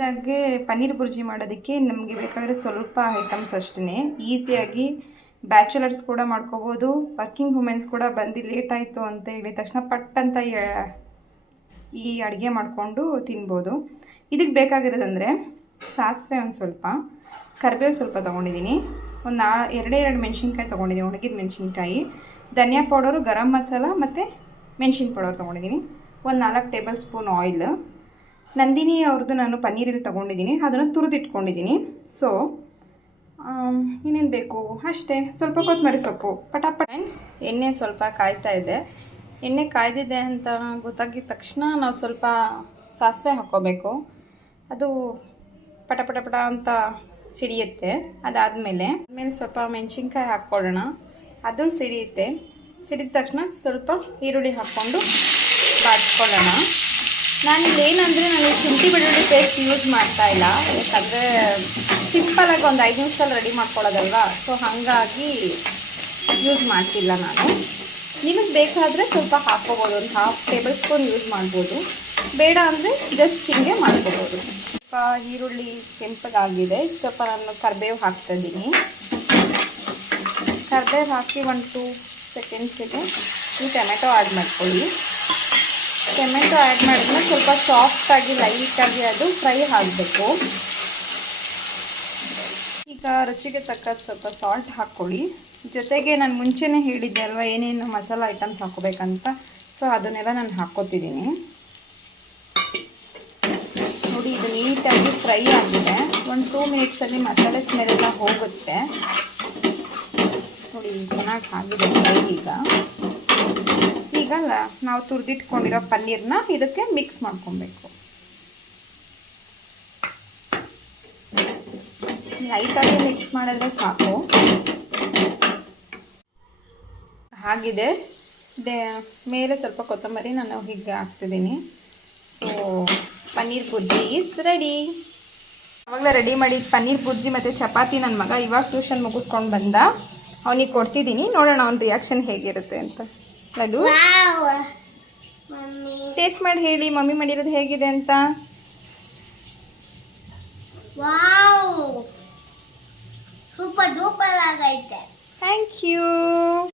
ಮೊದಲನೇದಾಗೆ ಪನ್ನೀರ್ ಬುರ್ಜಿ ಮಾಡೋದಕ್ಕೆ ನಮಗೆ ಬೇಕಾಗಿರೋ ಸ್ವಲ್ಪ ಐಟಮ್ಸ್ ಅಷ್ಟೇ. ಈಸಿಯಾಗಿ ಬ್ಯಾಚುಲರ್ಸ್ ಕೂಡ ಮಾಡ್ಕೋಬೋದು, ವರ್ಕಿಂಗ್ ವುಮೆನ್ಸ್ ಕೂಡ ಬಂದು ಲೇಟ್ ಆಯಿತು ಅಂತ ಹೇಳಿದ ತಕ್ಷಣ ಪಟ್ಟಂತ ಈ ಅಡುಗೆ ಮಾಡಿಕೊಂಡು ತಿನ್ಬೋದು. ಇದಕ್ಕೆ ಬೇಕಾಗಿರೋದಂದರೆ ಸಾಸಿವೆ ಒಂದು ಸ್ವಲ್ಪ, ಕರಿಬೇವು ಸ್ವಲ್ಪ ತೊಗೊಂಡಿದ್ದೀನಿ, ಒಂದು ಎರಡು ಮೆಣಸಿನ್ಕಾಯಿ ತೊಗೊಂಡಿದ್ದೀನಿ, ಒಣಗಿದ ಮೆಣಸಿನ್ಕಾಯಿ, ಧನಿಯಾ ಪೌಡರು, ಗರಂ ಮಸಾಲ ಮತ್ತು ಮೆಣಸಿನ ಪೌಡರ್ ತೊಗೊಂಡಿದ್ದೀನಿ, ಒಂದು 4 ಟೇಬಲ್ ಸ್ಪೂನ್ ಆಯಿಲ್. ನಂದಿನಿ ಅವ್ರದ್ದು ನಾನು ಪನ್ನೀರಲ್ಲಿ ತೊಗೊಂಡಿದ್ದೀನಿ, ಅದನ್ನು ತುರಿದಿಟ್ಕೊಂಡಿದ್ದೀನಿ. ಸೊ ಇನ್ನೇನು ಬೇಕು ಅಷ್ಟೇ, ಸ್ವಲ್ಪ ಕೊತ್ತಂಬರಿ ಸೊಪ್ಪು, ಪಟಾಪಟ. ಫ್ರೆಂಡ್ಸ್, ಎಣ್ಣೆ ಸ್ವಲ್ಪ ಕಾಯ್ತಾ ಇದೆ. ಎಣ್ಣೆ ಕಾಯ್ದಿದೆ ಅಂತ ಗೊತ್ತಾಗಿದ ತಕ್ಷಣ ನಾವು ಸ್ವಲ್ಪ ಸಾಸಿವೆ ಹಾಕ್ಕೋಬೇಕು. ಅದು ಪಟ ಪಟ ಪಟ ಅಂತ ಸಿಡಿಯುತ್ತೆ. ಅದಾದಮೇಲೆ ಸ್ವಲ್ಪ ಮೆಣಸಿನ್ಕಾಯಿ ಹಾಕ್ಕೊಳ್ಳೋಣ, ಅದು ಸಿಡಿಯುತ್ತೆ. ಸಿಡಿದ ತಕ್ಷಣ ಸ್ವಲ್ಪ ಈರುಳ್ಳಿ ಹಾಕ್ಕೊಂಡು ಬಾಡಿಸ್ಕೊಳ್ಳೋಣ. ನಾನಿಲ್ಲಿ ಏನಂದರೆ ನಾನು ಶುಂಠಿ ಬೆಳ್ಳುಳ್ಳಿ ಪೇಸ್ಟ್ ಯೂಸ್ ಮಾಡ್ತಾಯಿಲ್ಲ, ಯಾಕಂದರೆ ಸಿಂಪಲಾಗಿ ಒಂದು 5 ನಿಮಿಷದಲ್ಲಿ ರೆಡಿ ಮಾಡ್ಕೊಳ್ಳೋದಲ್ವಾ. ಸೊ ಹಾಗಾಗಿ ಯೂಸ್ ಮಾಡ್ತಿಲ್ಲ ನಾನು. ನಿಮಗೆ ಬೇಕಾದರೆ ಸ್ವಲ್ಪ ಹಾಕ್ಕೋಬೋದು, ಒಂದು 1/2 ಟೇಬಲ್ ಸ್ಪೂನ್ ಯೂಸ್ ಮಾಡ್ಬೋದು. ಬೇಡ ಅಂದರೆ ಜಸ್ಟ್ ಹಿಂಗೆ ಮಾಡ್ಕೋಬೋದು. ಸ್ವಲ್ಪ ಈರುಳ್ಳಿ ಕೆಂಪಗಾಗಿದೆ, ಸ್ವಲ್ಪ ನಾನು ಕರಿಬೇವು ಹಾಕ್ತಾಯಿದ್ದೀನಿ. ಕರಿಬೇವು ಹಾಕಿ 1-2 ಸೆಕೆಂಡ್ಸಿಗೆ ಈ ಟೊಮೆಟೊ ಆ್ಯಡ್ ಮಾಡ್ಕೊಳ್ಳಿ. ಟೊಮೆಟೊ ಆ್ಯಡ್ ಮಾಡಿದ್ಮೇಲೆ ಸ್ವಲ್ಪ ಸಾಫ್ಟಾಗಿ ಲೈಟಾಗಿ ಅದು ಫ್ರೈ ಆಗಬೇಕು. ಈಗ ರುಚಿಗೆ ತಕ್ಕ ಸ್ವಲ್ಪ ಸಾಲ್ಟ್ ಹಾಕ್ಕೊಳ್ಳಿ. ಜೊತೆಗೆ ನಾನು ಮುಂಚೆನೇ ಹೇಳಿದ್ದೆ ಅಲ್ವಾ ಏನೇನು ಮಸಾಲ ಐಟಮ್ಸ್ ಹಾಕ್ಕೋಬೇಕಂತ. ಸೊ ಅದನ್ನೆಲ್ಲ ನಾನು ಹಾಕ್ಕೋತಿದ್ದೀನಿ. ನೋಡಿ, ಇದು ನೀಟಾಗಿ ಫ್ರೈ ಆಗಿದೆ. ಒಂದು 2 ಮಿನಿಟ್ಸಲ್ಲಿ ಮಸಾಲೆ ಸ್ಮೆಲ್ಲ ಹೋಗುತ್ತೆ. ನೋಡಿ, ಚೆನ್ನಾಗಿ ಆಗಿದೆ ಫ್ರೈ. ಈಗ ನಾವು ತುರಿದಿಟ್ಕೊಂಡಿರೋ ಪನ್ನೀರ್ನ ಇದಕ್ಕೆ ಮಿಕ್ಸ್ ಮಾಡ್ಕೊಬೇಕು. ಲೈಟಾಗಿ ಮಿಕ್ಸ್ ಮಾಡಿದ್ರೆ ಸಾಕು. ಆಗಿದೆ. ಮೇಲೆ ಸ್ವಲ್ಪ ಕೊತ್ತಂಬರಿ ನಾನು ಹೀಗೆ ಹಾಕ್ತಿದ್ದೀನಿ. So paneer bhurji is ready. ಆವಾಗಲೇ ರೆಡಿ ಮಾಡಿ ಪನ್ನೀರ್ ಬುರ್ಜಿ ಮತ್ತು ಚಪಾತಿ ನನ್ನ ಮಗ ಇವಾಗ ಟ್ಯೂಷನ್ ಮುಗಿಸ್ಕೊಂಡು ಬಂದ, ಅವನಿಗೆ ಕೊಡ್ತಿದ್ದೀನಿ. ನೋಡೋಣ ಅವನ ರಿಯಾಕ್ಷನ್ ಹೇಗಿರುತ್ತೆ ಅಂತ. ಅದು ಟೇಸ್ಟ್ ಮಾಡಿ ಹೇಳಿ ಮಮ್ಮಿ ಮಾಡಿರೋದು ಹೇಗಿದೆ ಅಂತ. ಸೂಪರ್ ಡೂಪರ್ ಆಗೈತೆ. Thank you.